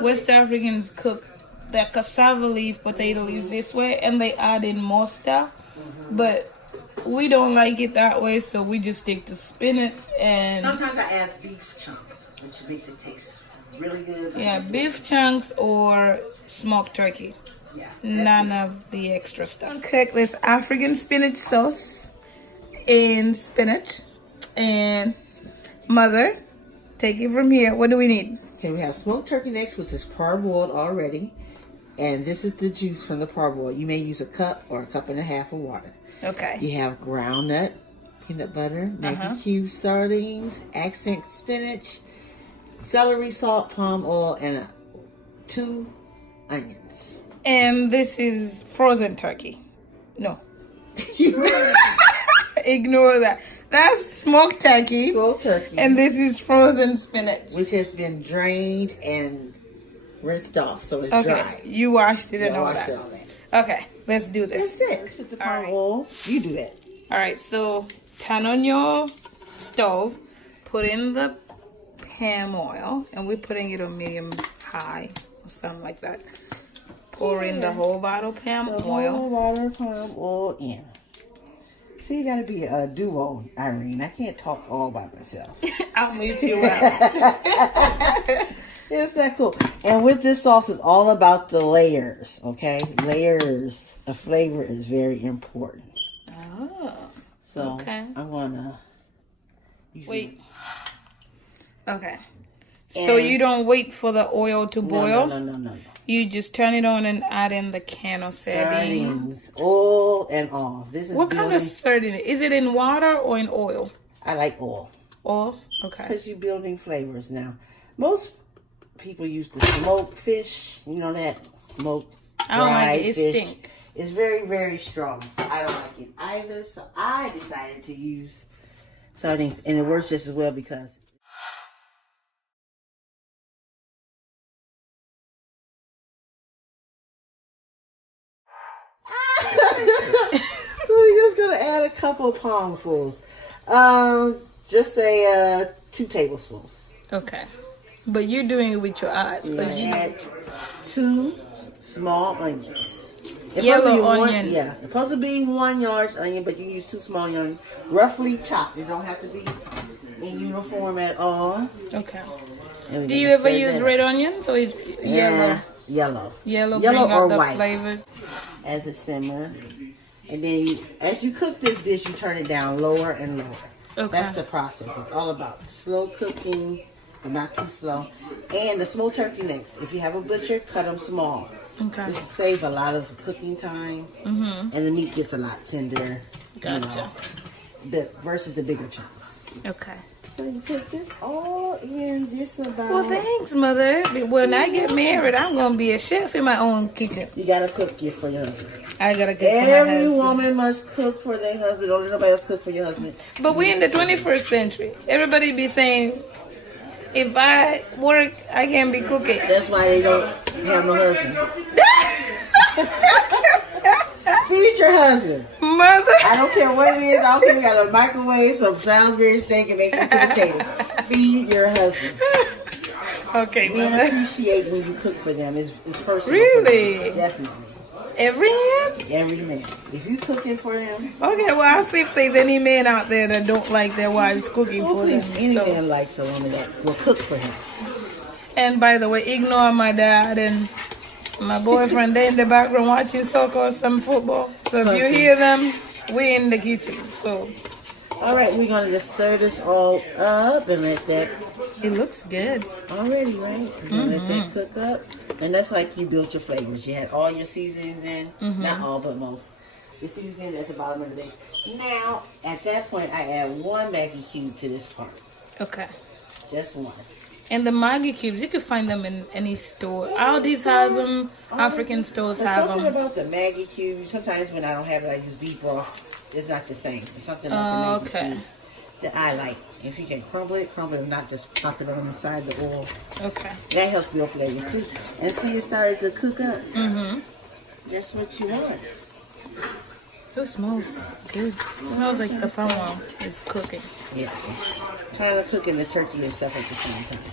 West Africans cook their cassava leaf, potato leaves this way, and they add in more stuff. But we don't like it that way, so we just stick to spinach and... Sometimes I add beef chunks, which makes it taste really good. Yeah, beef chunks or smoked turkey. Yeah, none of the extra stuff. Cook this African spinach sauce in spinach. And mother, take it from here. What do we need? Okay, we have smoked turkey necks, which is parboiled already. And this is the juice from the parboiled. You may use a cup or a cup and a half of water. Okay. You have ground nut, peanut butter, Maggi cube sardines, accent spinach, celery, salt, palm oil, and 2 onions. And this is frozen turkey. No. Ignore that. That's smoked turkey. Smoked turkey. And this is frozen spinach. Which has been drained and rinsed off, so it's dry. You washed it and all that. Okay, let's do this. That's it. Put the palm oil. You do that. All right, so turn on your stove. Put in the palm oil. And we're putting it on medium high or something like that. Pour in the whole bottle palm oil. Whole bottle palm oil in. See, you gotta be a duo, Irene. I can't talk all by myself. I'll mute you out. Isn't that cool? And with this sauce, it's all about the layers, okay? Layers of flavor is very important. Oh. So, okay. I'm gonna... Wait. Okay. So you don't wait for the oil to boil? No. You just turn it on and add in the can of sardines. Oil and all. This is what kind of sardine? Is it in water or in oil? I like oil. Oil? Okay. Because you're building flavors now. Most people use the smoked fish. You know that? Smoked I don't like it. It fish. stinks. It's very, very strong. So I don't like it either. So I decided to use sardines. And it works just as well because... So we're just gonna add a couple of palmfuls. Just say 2 tablespoons. Okay, but you're doing it with your eyes. Cause you add 2 small onions. Yellow onion. Yeah, it's supposed to be 1 large onion, but you use 2 small onions, roughly chopped. You don't have to be in uniform at all. Okay. Do you ever use red onions or yellow? Yellow. Yellow bring out the flavor. As a simmer. And then as you cook this dish, you turn it down lower and lower. Okay. That's the process. It's all about slow cooking, but not too slow. And the smoked turkey necks, if you have a butcher, cut them small. Okay. This will save a lot of cooking time. And the meat gets a lot tender. Gotcha. Versus the bigger chunks. Okay. So you put this all in just about... Well, thanks, Mother. When I get married, I'm going to be a chef in my own kitchen. You got to cook for your husband. I got to cook for my husband. Every woman must cook for their husband. Don't let nobody else cook for your husband. But we're in the 21st century. Everybody be saying, if I work, I can't be cooking. That's why they don't have no husband. Feed your husband. Mother. I don't care what it is. I don't care if you got a microwave, some Salisbury steak, and make it to potatoes. Feed your husband. Okay, we appreciate when you cook for them. It's personal. Really? Definitely. Every man? Every man. If you cooking for him. Okay, well, I'll see if there's any men out there that don't like their wives cooking for them. Any man likes a woman that will cook for him. And by the way, ignore my dad and my boyfriend. They're in the background watching soccer or some football. So if you hear them, we're in the kitchen. So, all right, we're gonna just stir this all up and let that. It looks good already, right? We're gonna let that cook up, and that's like you built your flavors. You had all your seasonings in, not all, but most. Your seasonings at the bottom of the base. Now, at that point, I add 1 Maggi cube to this part. Okay. Just 1. And the Maggi cubes, you can find them in any store. Aldi's has them. African stores have them. Something about the Maggi cube. Sometimes when I don't have it, I use beef broth. It's not the same. It's something about the Maggi cube that I like. If you can crumble it and not just pop it on the side of the oil. Okay. That helps build flavors too. And see, it started to cook up. That's what you want. It smells good. It smells like the palm is cooking. Yes. Trying to cook in the turkey and stuff at the same time.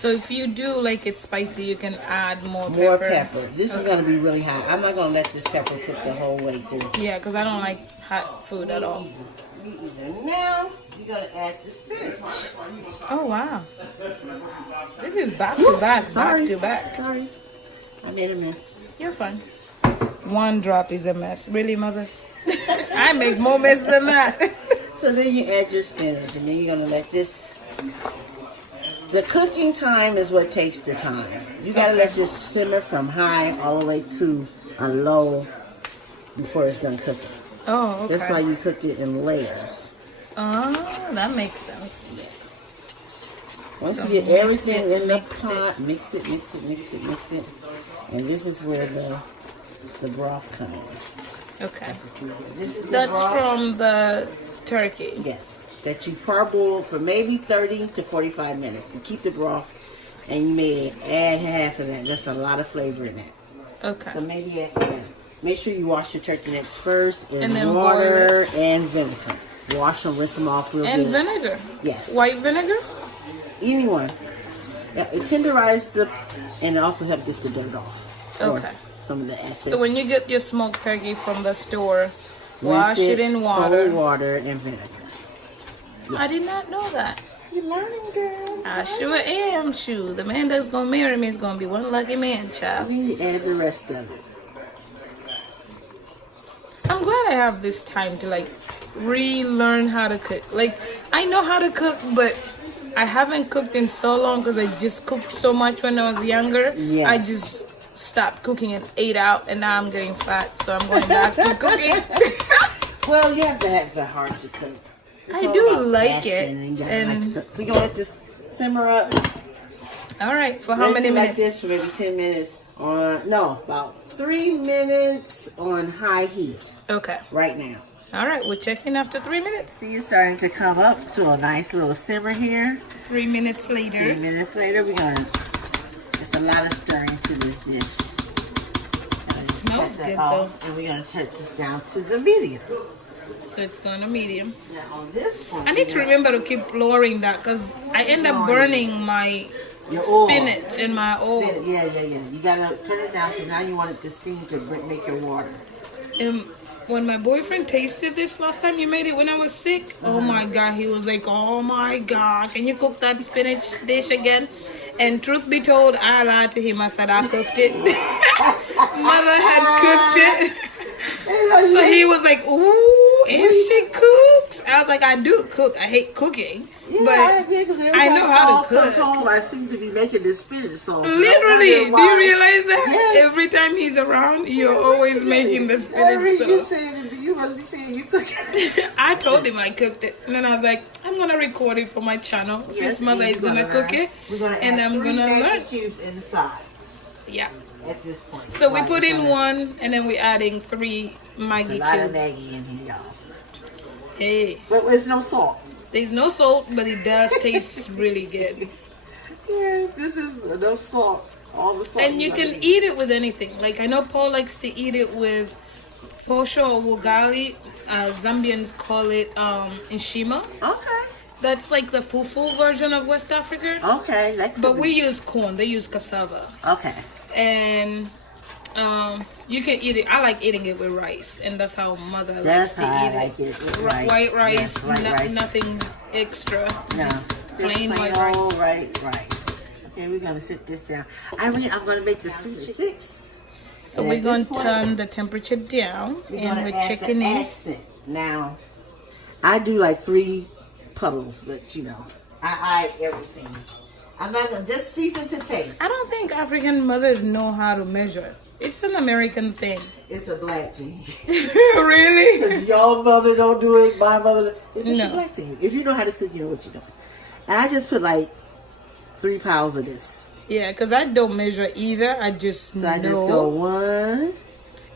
So if you do like it spicy, you can add more More pepper. pepper. This is going to be really hot. I'm not going to let this pepper cook the whole way through. Yeah, because I don't like hot food at all. Now, you're going to add the spinach. Oh, wow. This is back to back, Sorry. back to back. Sorry. I made a mess. You're fine. One drop is a mess. Really, mother? I make more mess than that. So then you add your spinach, and then you're going to let this... The cooking time is what takes the time. You got to let this simmer from high all the way to a low before it's done cooking. Oh, okay. That's why you cook it in layers. Oh, that makes sense. Once So you get mix everything it, in the mix pot, mix it. And this is where the broth comes. Okay. This is the That's broth. from the turkey. Yes. That you parboil for maybe 30 to 45 minutes to keep the broth, and you may add half of that. That's a lot of flavor in that. Okay. So maybe add that. Make sure you wash your turkey necks first in And then water and vinegar. Wash them, rinse them off real And good. vinegar. Yes. White vinegar? Anyone. It tenderizes and it also helps get the dirt off. Or Okay. some of the acids. So when you get your smoked turkey from the store, wash it in water. Cold water and vinegar. I did not know that. You're learning, girl. I sure am. Shoot, the man that's gonna marry me is gonna be one lucky man, child. Then you add the rest of it. I'm glad I have this time to like relearn how to cook. Like I know how to cook, but I haven't cooked in so long because I just cooked so much when I was younger. Yes. I just stopped cooking and ate out, and now I'm getting fat, so I'm going back to cooking. Well, you have to have the heart to cook. It's I all do about like passion it, and you gotta and- like to cook. So you're gonna let this simmer up. All right, for how Let it many sit minutes? like this for maybe 10 minutes. About 3 minutes on high heat Okay. right now. All right, we're checking after 3 minutes. See, it's starting to come up to a nice little simmer here. 3 minutes 3 later. minutes later, we're gonna. There's a lot of stirring to this dish. It smells good though. And we're gonna take this down to the medium. So it's going to medium. Now on this point, I need to remember to keep lowering that because I end up burning my your oil. spinach and my oil. Yeah. You gotta turn it down because now you want it to steam to make your water. When my boyfriend tasted this last time you made it when I was sick, oh my God, he was like, oh my God, can you cook that spinach dish again? And truth be told, I lied to him. I said I cooked it. Mother had cooked it. So he was like, ooh, and she cooks. I was like, I do cook. I hate cooking. Yeah, But I know how to cook. Home, I seem to be making this spinach sauce. Literally, do you realize that? Yes. Every time he's around, you're always making the spinach sauce. You must be saying you cook it. I told him I cooked it, and then I was like, I'm gonna record it for my channel since mother is gonna cook it, We're gonna and add I'm 3 gonna Maggi learn. cubes inside Yeah. at this point. So we Right, put it's in on one, and then we're adding 3 There's Maggi a lot of cubes. Maggi in here, y'all. Hey, But there's no salt. there's no salt, but it does taste really good. Yeah, this is enough salt. All the salt. And you can eat it with anything. Like I know Paul likes to eat it with posho or wugali. Zambians call it nshima. Okay. That's like the fufu version of West Africa. Okay. That's But we use corn. They use cassava. Okay. And you can eat it. I like eating it with rice, and that's how mother That's likes to how eat I like it with Ri- rice. White rice, Yes, white rice. nothing extra. No. Just Just plain white old rice. white rice. Okay, we're gonna sit this down. Irene, I'm gonna make this to 6. So And we're at going this to point, turn the temperature down, We're and gonna we're add checking the in. accent. Now, I do like 3 puddles, but you know, I everything. I'm not gonna just season to taste. I don't think African mothers know how to measure. It's an American thing. It's a black thing. Really? Your mother don't do it. My mother. It's just No. a black thing. If you know how to cook, you know what you're doing. And I just put like 3 pounds of this. Yeah, because I don't measure either. I just So know. I just go 1.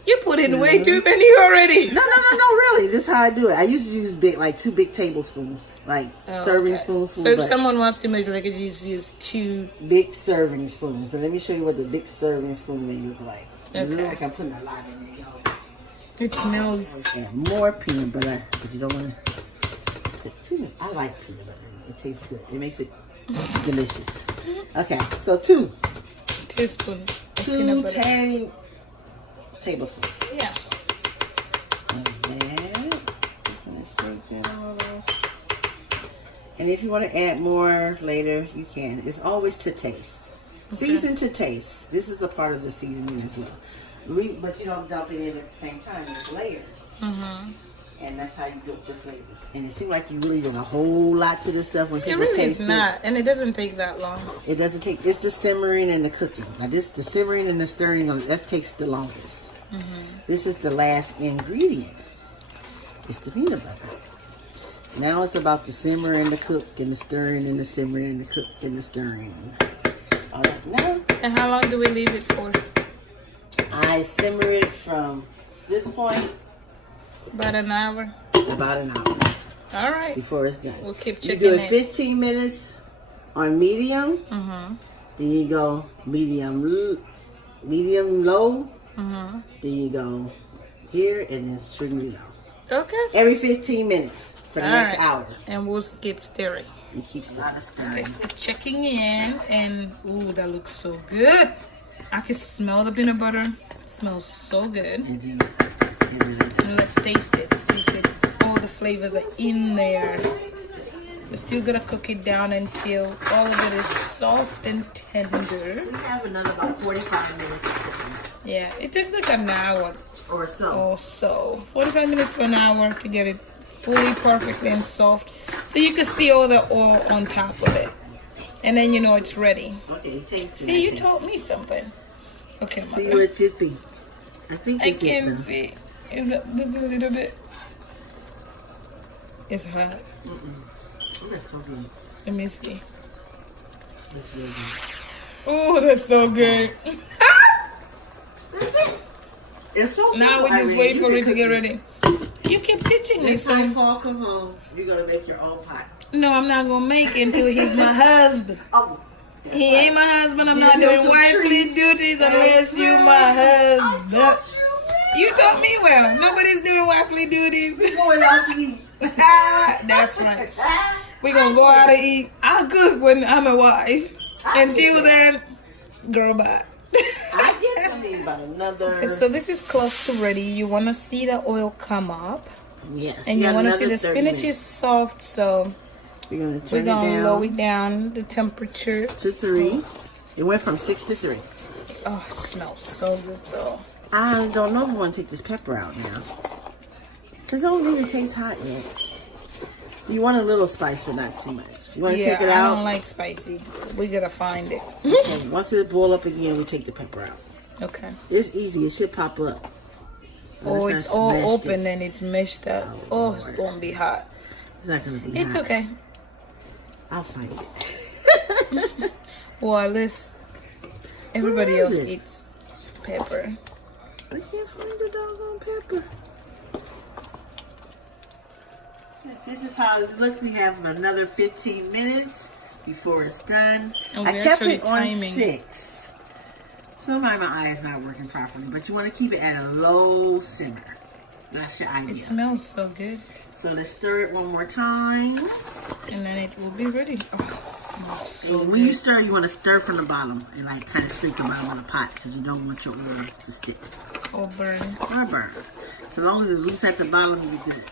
You put in way too many already. No, really. This is how I do it. I used to use big, like 2 big tablespoons, like Oh, serving okay. spoons. So if someone wants to measure, they could just use 2. Big serving spoons. So let me show you what the big serving spoon may look like. It Okay. look like I'm putting a lot in there, y'all. It smells. And more peanut butter, but you don't want to put too much. I like peanut butter. It tastes good. It makes it delicious. Okay, so 2 teaspoons. 2 tiny tablespoons. Yeah. And then just gonna shake that all off. And if you want to add more later, you can. It's always to taste. Okay. Season to taste. This is a part of the seasoning as well. But you don't dump it in at the same time. It's layers. And that's how you build your flavors. And it seems like you really doing a whole lot to this stuff when people taste it. It really is not. And it doesn't take that long. It doesn't take. It's the simmering and the cooking. Now the simmering and the stirring, that takes the longest. This is the last ingredient. It's the peanut butter. Now it's about the simmer and the cook and the stirring and the simmering and the cook and the stirring. All right, now. And how long do we leave it for? I simmer it from this point. About an hour. About an hour. All right. Before it's done. We'll keep checking it. You do it 15 minutes on medium. Then you go medium low. Then you go here and then strictly low. Okay. Every 15 minutes for the next hour. And we'll keep stirring. And keep stirring. Okay, so checking in, and ooh, that looks so good. I can smell the peanut butter. It smells so good. And let's taste it. See if all the flavors are in there. We're still gonna cook it down until all of it is soft and tender. We have another about 45 minutes. Yeah, it takes like an hour or so. 45 minutes to an hour to get it fully perfectly and soft, so you can see all the oil on top of it, and then you know it's ready. Okay, taste it. See, you told me something. Okay, Mother. See what you think. I think I can see. Is that just a little bit? It's hot. Oh, that's so good. Let me see. That's really good. Oh, that's so good. It's so now we just wait for it to get ready. You keep teaching me. Next time Paul come home, you're gonna make your own pot. No, I'm not gonna make it until he's my husband. Oh, he ain't my husband. I'm not doing wifely duties unless you my husband. You taught me well. Nobody's doing wifely duties. We're going out to eat. That's right. We're gonna go out to eat. I'll cook when I'm a wife. Until then, girl, bye. I guess I need about another. Okay, so this is close to ready. You want to see the oil come up. Yes. And you want to see the spinach is soft, so we're gonna lower it down the temperature to 3. It went from 6 to 3. Oh, it smells so good though. I don't know if I want to take this pepper out now, because it don't really taste hot yet. You want a little spice, but not too much. You want to take it out? I don't like spicy. We gotta find it. Okay, once it boil up again, we take the pepper out. Okay. It's easy. It should pop up. Oh, it's all open and it's meshed up. Oh, it's gonna be hot. It's not gonna be hot. It's okay. I'll find it. Well, at least everybody else eats pepper. I can't find the doggone pepper. This is how it looks. We have another 15 minutes before it's done. Oh, I kept it on 6. Sometimes my eye is not working properly, but you want to keep it at a low simmer. That's your idea. It smells so good. So let's stir it one more time. And then it will be ready. Oh, it smells so good. When you stir, you want to stir from the bottom and like kind of scrape the bottom of the pot because you don't want your oil to stick. Or burn. Or burn. So long as it's loose at the bottom, you'll be good.